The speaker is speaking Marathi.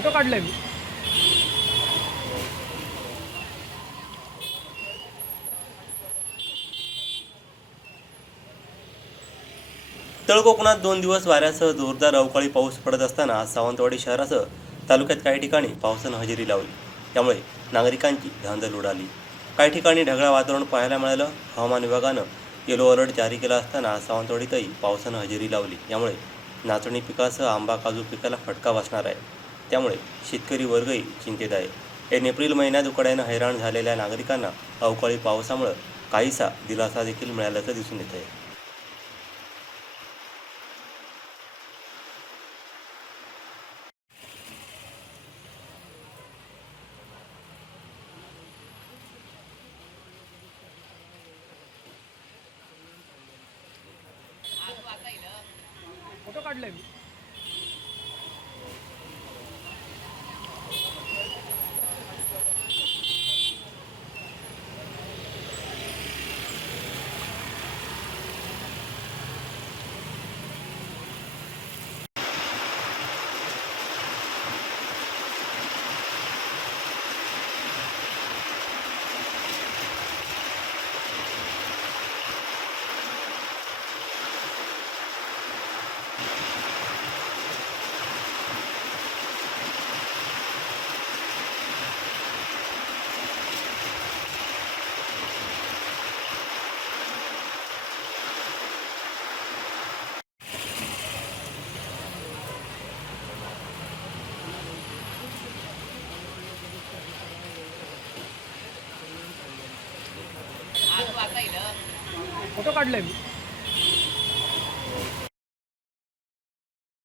फोटो काढलाय मी. तळ कोकणात 2 दिवस वाऱ्यासह जोरदार अवकाळी पाऊस पडत असताना आज सावंतवाडी शहरासह तालुक्यात काही ठिकाणी पावसानं हजेरी लावली. त्यामुळे नागरिकांची धांदल उडाली. काही ठिकाणी ढगाळ वातावरण पाहायला मिळालं. हवामान विभागानं येलो अलर्ट जारी केला असताना आज सावंतवाडीतही पावसानं हजेरी लावली. यामुळे नाचणी पिकासह आंबा काजू पिकाला फटका बसणार आहे. त्यामुळे शेतकरी वर्गही चिंतेत आहे. ऐन एप्रिल महिन्यात उकाड्यानं हैराण झालेल्या नागरिकांना अवकाळी पावसामुळे काहीसा दिलासा देखील मिळाल्याचं दिसून येत आहे. फोटो काढलाय मी. फोटो काढलाय मी.